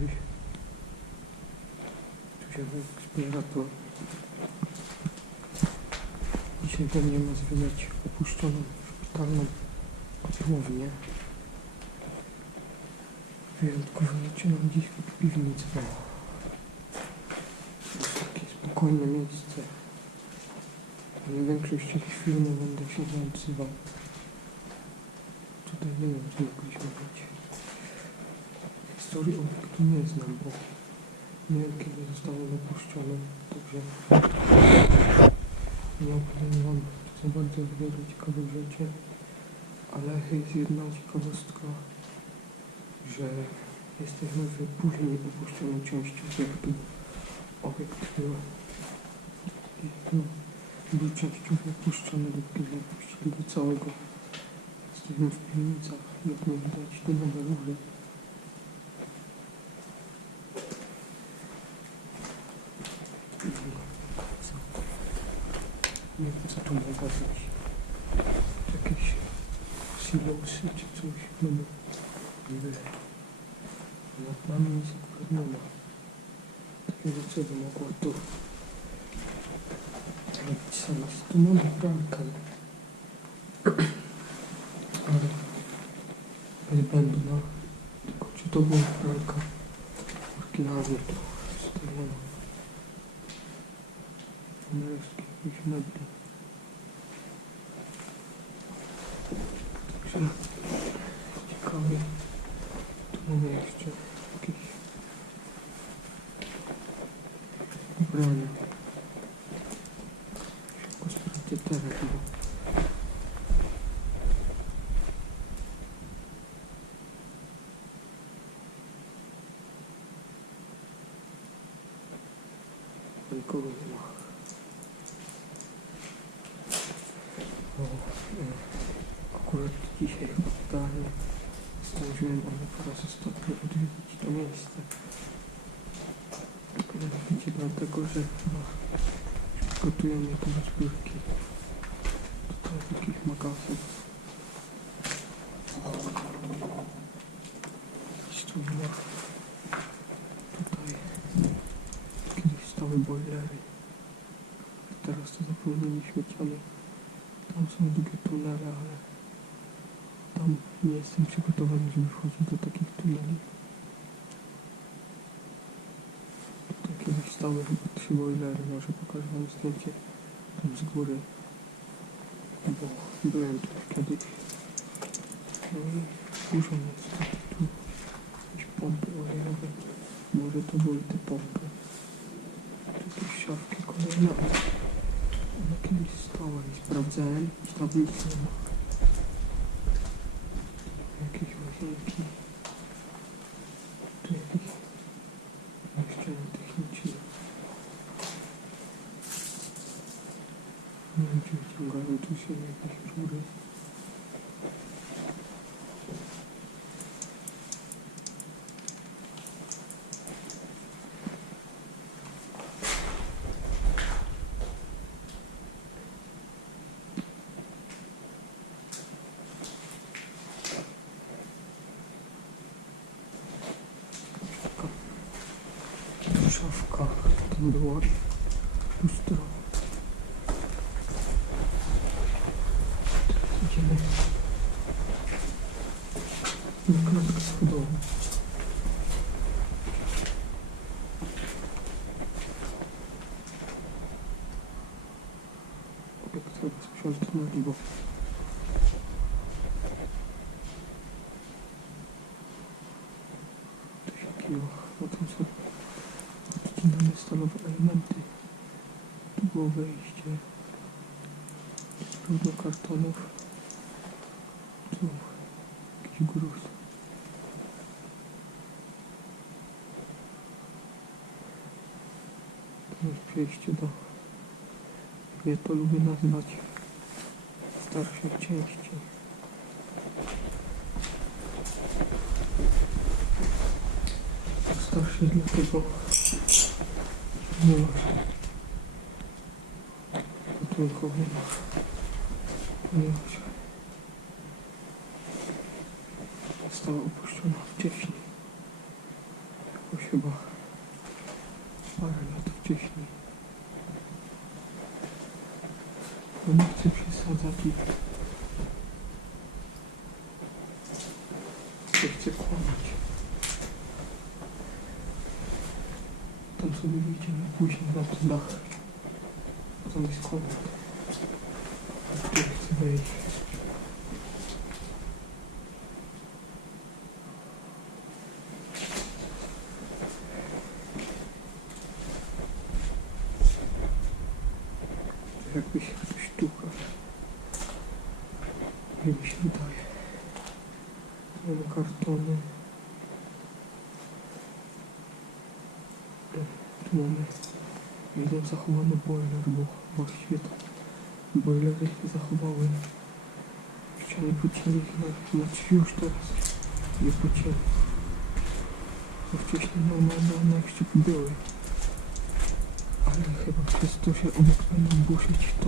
Tutaj. Tu się eksplorator. Dzisiaj pewnie ma zwiedzać opuszczoną szpitalną kotłownię. Wyjątkowo zaczynam dziś od piwnicy. To takie spokojne miejsce. Ale większość tych film nie będę się nie odzywał. Tutaj nie wiem, co mogliśmy być. Historii obiektu nie znam, bo nie wiem, kiedy zostało opuszczone. Także nie opowiem wam za bardzo wielu ciekawych rzeczy. Ale jest jedna ciekawostka, że jesteśmy w później opuszczonej części obiektu. Obiekt był, był, był częściowo opuszczony, dopóki nie opuścili go całego. Jesteśmy w piwnicach, jak nie widać te nowe rury. Nie wiem być. Jakieś silosy czy coś. No bo wiem. Nad nami nic nie ma. Takiego co by mogło tu robić sama. Tu mamy bramkę. Ale bezbędna. Tylko czy to była bramka oryginalna to stojono. Amerykańskie jakieś mebli. Także ciekawie. Tu mamy jeszcze jakieś ubrania. Szybko sprawdzę teraz, bo nikogo nie ma. O, e, akurat dzisiaj idealnie zdążyłem, ale po raz ostatni odwiedzić to miejsce. Mianowicie dlatego, że chyba przygotujemy jakieś zbiórki. Tutaj takich magazyn. Studia. Tutaj kiedyś stały bojlery. Teraz to zapełnili śmieciami. Są długie tunele, ale tam nie jestem przygotowany, żeby wchodzić do takich tuneli. Stały chyba trzy bojlery, może pokażę wam zdjęcie tam z góry. Bo byłem tu kiedyś. No i dużo jest tu jakieś pompy olejowe. Może to były te pompy. Tu jakieś szafki kolejne. Kiedyś stała i sprawdzałem ma. Jakieś łazienki. Tu jakieś pomieszczenia techniczne. Nie wiem, czy wyciągają tu się jakieś rury. Tu szafka, tam było lustro. Idziemy na klatkę schodową. Obiekt chyba sprzątnęli, bo to się kiło. No tam są odcinane stalowe elementy. Tu było wejście. Jest pełno kartonów. Tu jakiś gruz. Jest przejście do, jak ja to lubię nazwać, starszej części. Starszy dlatego, nie gatunkowo nie ma, ponieważ została opuszczona wcześniej. Jakoś chyba parę lat wcześniej. Bo nie chcę przesadzać i nie chcę kłamać. Tam sobie wyjdziemy później na ten dach. Tam jest komnat. w który chcę wejść. Jakbyś sztuka. Jak mi się wydaje. Mamy kartony. Tu mamy jeden zachowany boiler, bo właściwie to boilery się zachowały. Ściany pocięli ich na, znaczy już teraz nie pocięli. Bo wcześniej normalne one jeszcze były. Ale chyba przez to, że obok będą buszyć, to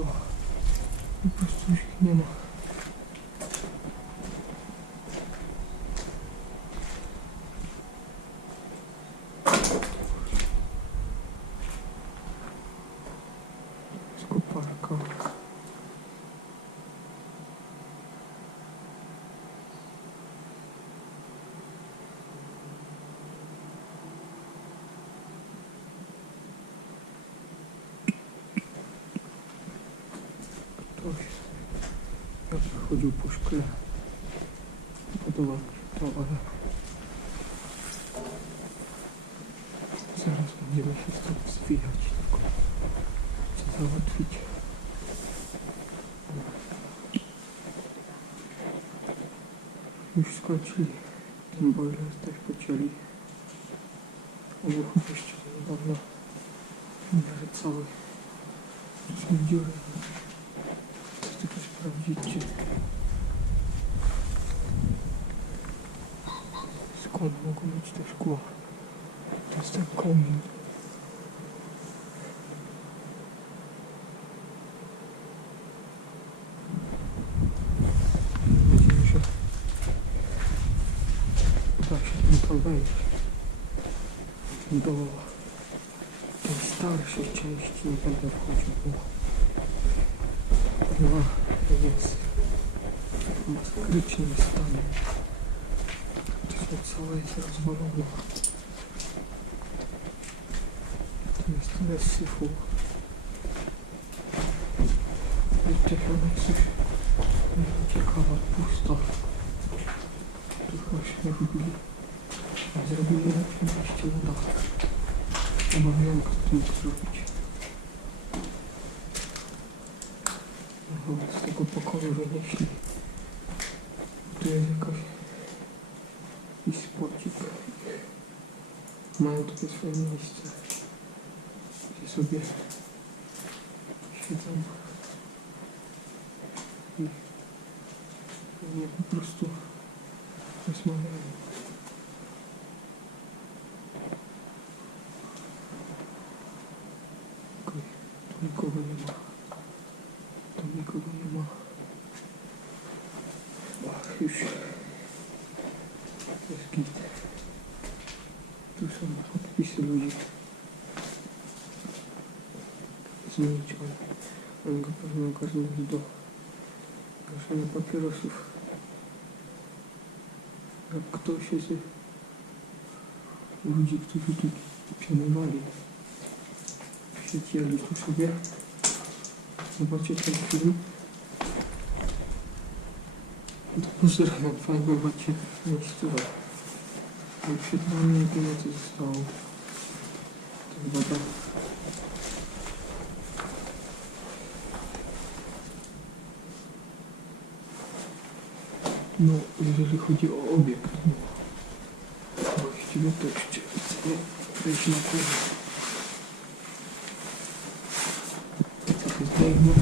po prostu ich nie ma. Jest koparka. Ktoś jak chodził po szkle. Podoba mi się to, ale zaraz będziemy się stąd zwijać tylko. Co załatwić? Już skończyli. Ten boiler też pocięli. Obuchów jeszcze niedawno. Miarę cały. Są dziury. Czy skąd mogą być te szkła. To jest ten komin. Nadzieję, że uda się tam wejść. Do tej starszej części nie będę wchodził, bo ona jest w masakrycznym stanie. To całe jest rozwalone. Tu jest tyle syfu. Jeszcze chyba coś ciekawa, pusto. Tu chyba śmierdzi. Zrobili na dach. Obawiam z tym co zrobić. No, z tego pokoju wynieśli. Tu jest jakaś jakiś spocik. Mają tutaj swoje miejsce, gdzie sobie siedzą i nie po prostu rozmawiają. Okej, tu nikogo nie ma. Tam nikogo nie ma. Ach, już jest git. Tu są podpisy ludzi. Zmienić, ale on go pewnie ogarnął do gaszenia papierosów. Jak ktoś z ludzi, którzy tu pianowali, siedzieli tu sobie, zobaczcie ten film, to pozdrawiam, fajnie macie miejscowe. Przed nami jedyne co zostało, to woda. Obiekt, no, właściwie to jeszcze chcę wejść na górę. Trochę zdejmę.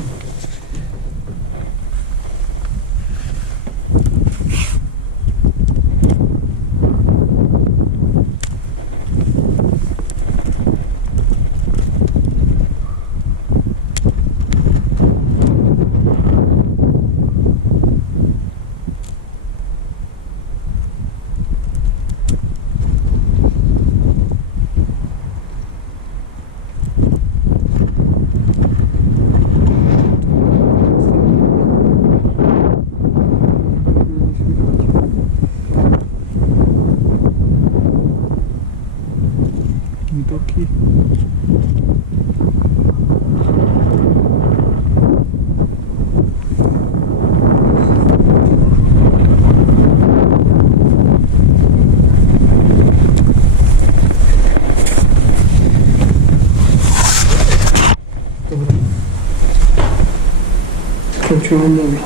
Się umówić.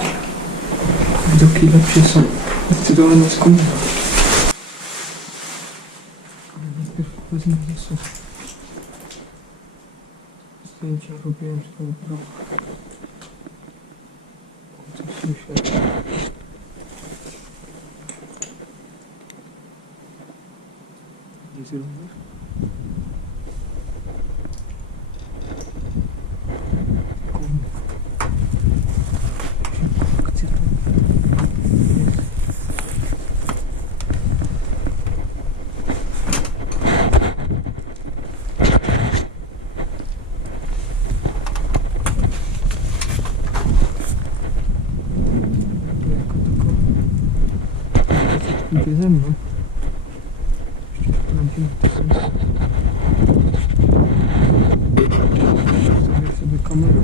Widoki lepsze są. Zdecydowanie z. Ale najpierw wezmę ze sobą. Zdjęcia robiłem swoją drogą. Coś słyszę. Nie zrobisz? Kurde. Akcja tu jest. Jako tylko idzie ze mną. Jeszcze sprawdzimy teraz. Ustawię sobie kamerę.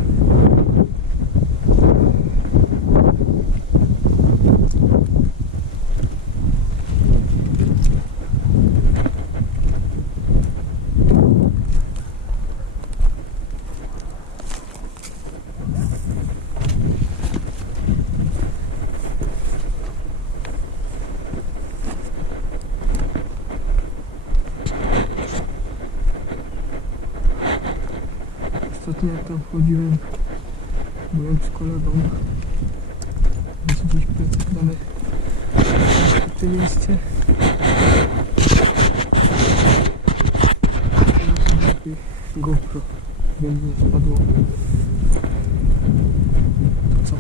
Ostatnio tam wchodziłem, byłem z kolegą. Jest plecak dane w miejsce. Lepiej GoPro, żeby nie. To co?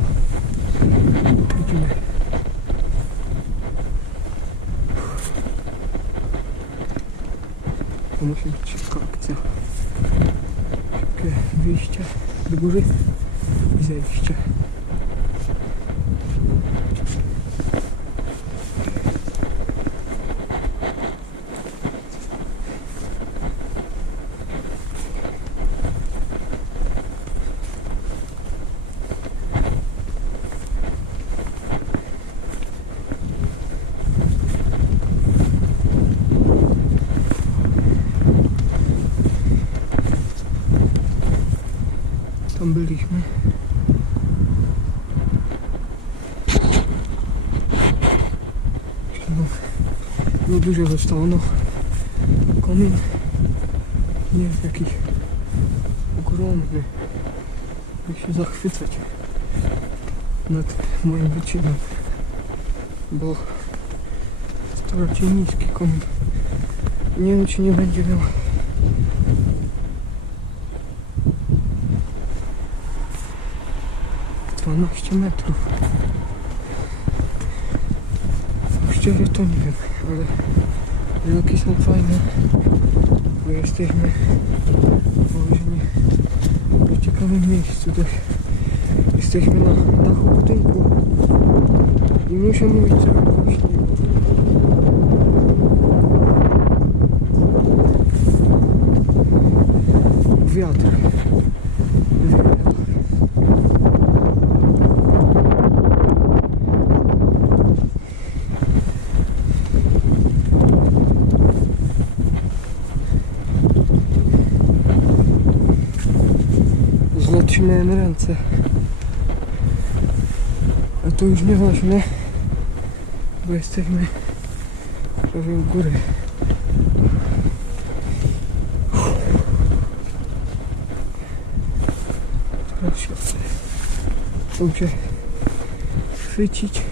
Idziemy. To musi być szybka akcja. Szybkie wyjście do góry i zejście. Tam byliśmy. No, niedużo zostało, no. Komin jest jakiś ogromny. Jak się zachwycać nad moim wycinem. Bo to raczej niski komin. Nie wiem, czy nie będzie miał 12 metrów. Szczerze to nie wiem, są fajne, bo jesteśmy położeni w ciekawym miejscu też. Jesteśmy na dachu budynku i muszę mówić coraz głośniej. Trzymałem ręce. A to już nieważne, bo jesteśmy prawie u góry. Teraz się muszę chwycić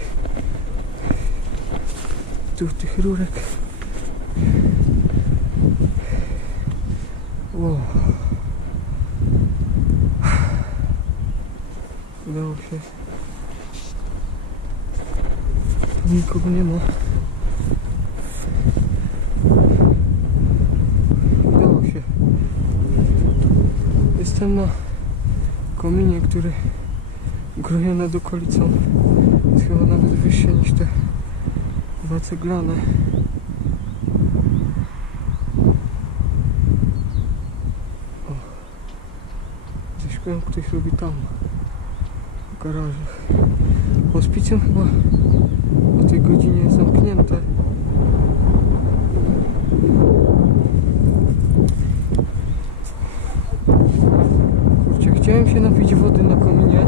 tu tych rurek. Udało się. Nikogo nie ma. Udało się. Jestem na kominie, który gruje nad okolicą. Jest chyba nawet wyższe niż te dwa ceglane. O. Ktoś robi tam w. Hospicjum chyba o tej godzinie jest zamknięte. Kurczę, chciałem się napić wody na kominie,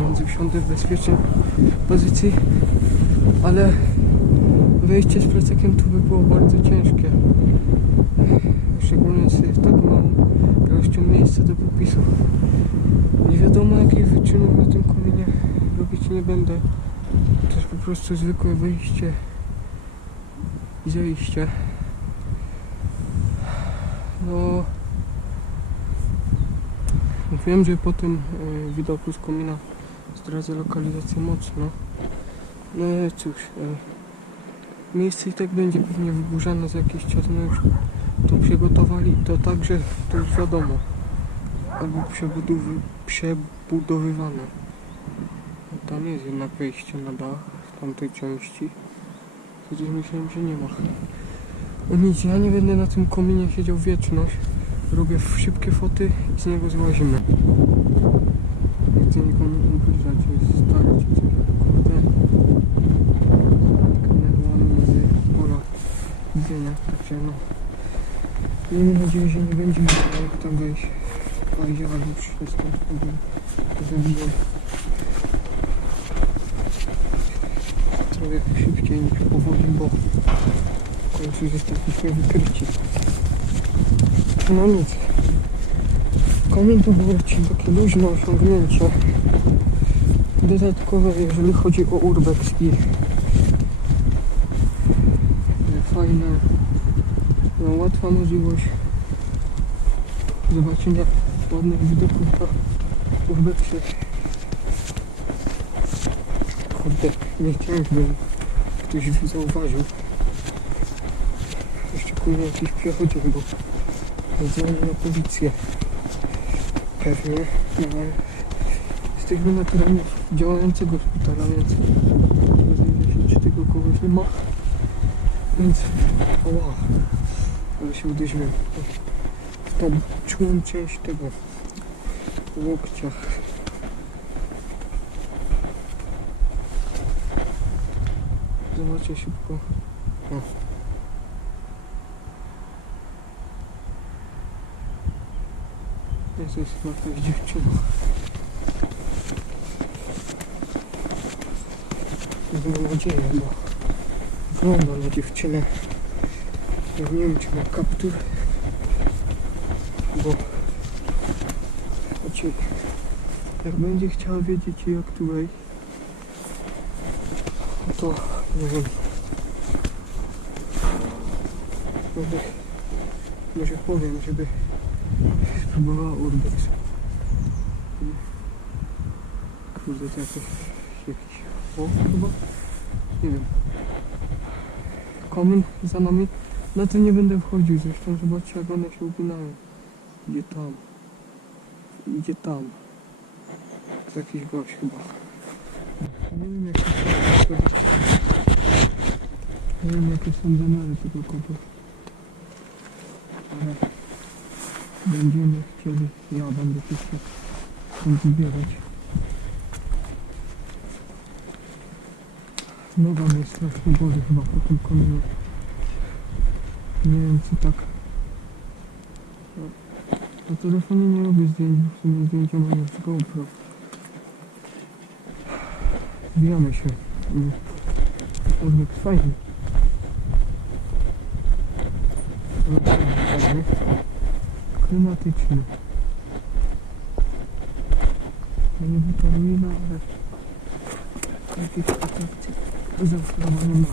więc usiądę w bezpiecznej pozycji, ale wejście z plecakiem tu by było bardzo ciężkie. Szczególnie z tak małą ilością miejsca do popisów. Nie wiadomo jakich wyczynów na tym kominie robić nie będę. To jest po prostu zwykłe wejście i zejście. No. Wiem, że po tym e, widoku z komina zdradzę lokalizację mocno. No ale cóż, e, miejsce i tak będzie pewnie wyburzane za jakiś czas. No już to przygotowali, to także to już wiadomo. Albo przebudowy, przebudowywane. No, tam jest jednak wejście na dach w tamtej części. Chociaż myślałem, że nie ma. No nic, ja nie będę na tym kominie siedział wieczność. Robię szybkie foty i z niego złazimy. Nie chcę nikomu ubliżać, jest stary czy coś, kurde. Nerwami z pola widzenia, także no. Miejmy nadzieję, że nie będzie musiał jak tam wejść. A zawijam. Trochę szybciej niż powoli, bo w końcu jesteśmy wykryci. No nic. Komin to było ci takie luźne osiągnięcie. Dodatkowe, jeżeli chodzi o urbex i fajne, no, łatwa możliwość zobaczenia ładnych widoków na urbexie. Kurde, nie chciałem, żeby ktoś zauważył. Szczególnie jakiś przechodził, bo dzwoni na policję. Pewnie, no ale jesteśmy na terenie działającego szpitala, więc rozumiem się, czy tego kogoś nie ma. Więc, oła, ale się uderzyłem w tą czułą część tego łokcia. Zobaczcie szybko. O. Jest, jest chyba jakaś dziewczyna. Mam nadzieję, bo wygląda na dziewczynę. Ja nie wiem, czy ma kaptur, bo znaczy, jak będzie chciała wiedzieć, jak tu wejść, no to nie wiem. Może, może powiem, żeby spróbowała urbex. Kurde, to jakoś jakiś o, chyba? Nie wiem. Komin za nami. Na to nie będę wchodził, zresztą zobaczcie jak one się upinają. Idzie tam. Idzie tam. To jakiś gość chyba. Nie wiem jakie są Nie wiem jakie są zamiary tego kotu. Ale będziemy chcieli, ja będę się stąd wybierać. Noga mnie strasznie boli chyba po tym koniu. Nie wiem czy tak. Na telefonie nie robię zdjęć, w sumie zdjęcia mam z GoPro. Zbijamy się. Mm. Urbex fajny. Klimatyczny. Ja nie wyparuję, ale jakieś atrakcje zaoferowane ma.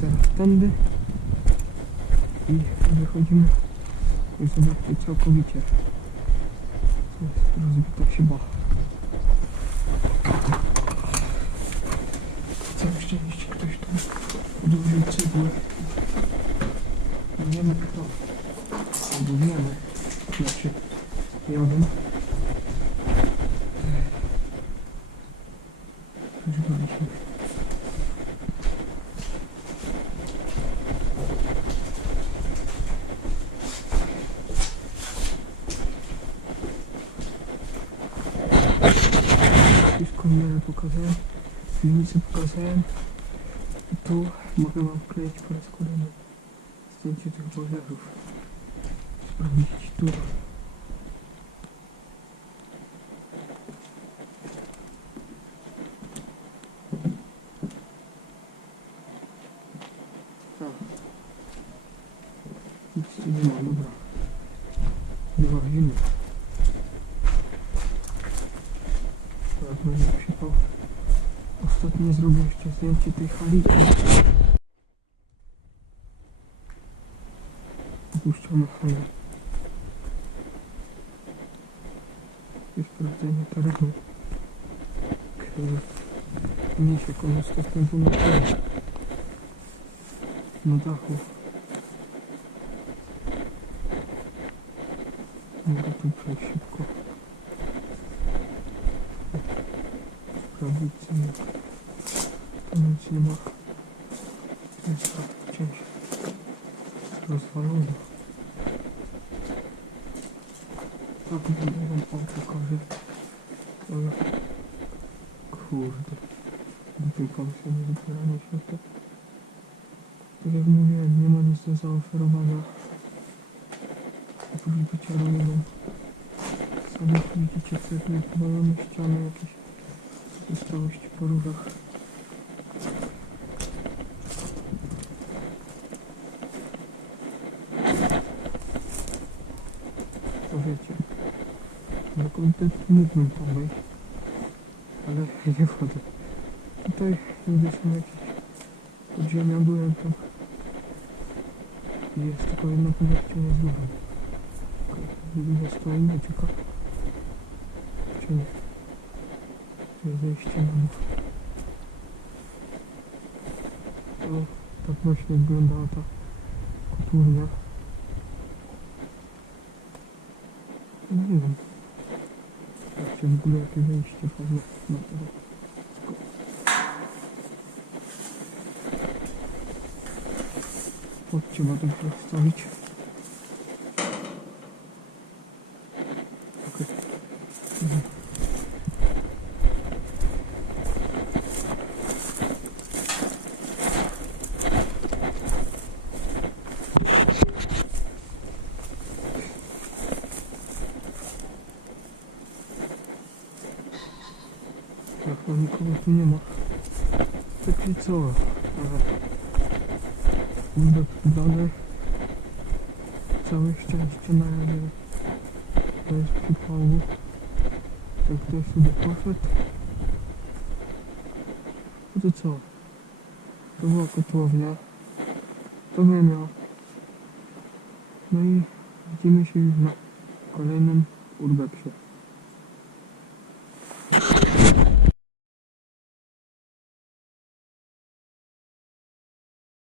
Teraz tędy i wychodzimy i zobaczcie całkowicie co jest rozbita szyba. Całe szczęście ktoś tu odłożył cegłę. Nie wiemy kto. Albo wiemy. Znaczy, ja wiem. skleić po raz kolejny zdjęcie tych bolerów. Sprawdzić tu. Nic nie ma, dobra. Dwa winy. Teraz jeszcze zdjęcie tej haliki. Opuszczamy halę. I sprawdzenie terenu. Który niesie komuś dostępu na. Na dachu. Mogę tu przejść szybko. Sprawdzić co nie. Tu nic nie ma. Tu jest ta Tak wyglądają autokary. Ale kurde. Tym pomysłem jest wypieranie światła. Tak jak mówiłem, nie ma nic do zaoferowania. Oprócz bycia ruiną. Sami widzicie cegły, powalone ściany, jakieś pozostałości po rurach. To wiecie, mógłbym tam wejść, ale nie wchodzę. Tutaj niby są jakieś podziemia, byłem tam. I Jest tylko jedno pomieszczenie z duchem. Drugie stoi, nie ciekawe. Czy nie? Tu jest zejście na dół. O, tak właśnie wyglądała ta kotłownia. No Nie wiem. Jak się w ogóle jakie wejście fajne na to. Chodźcie, ma to przedstawić. Okej. Mhm. Jak no nikogo tu nie ma. Takie co? Kurde, dalej. Całe szczęście na razie. To jest przypału. Jak ktoś sobie poszedł. No to co? To była kotłownia. To wymiał. No i widzimy się już na kolejnym urbexie.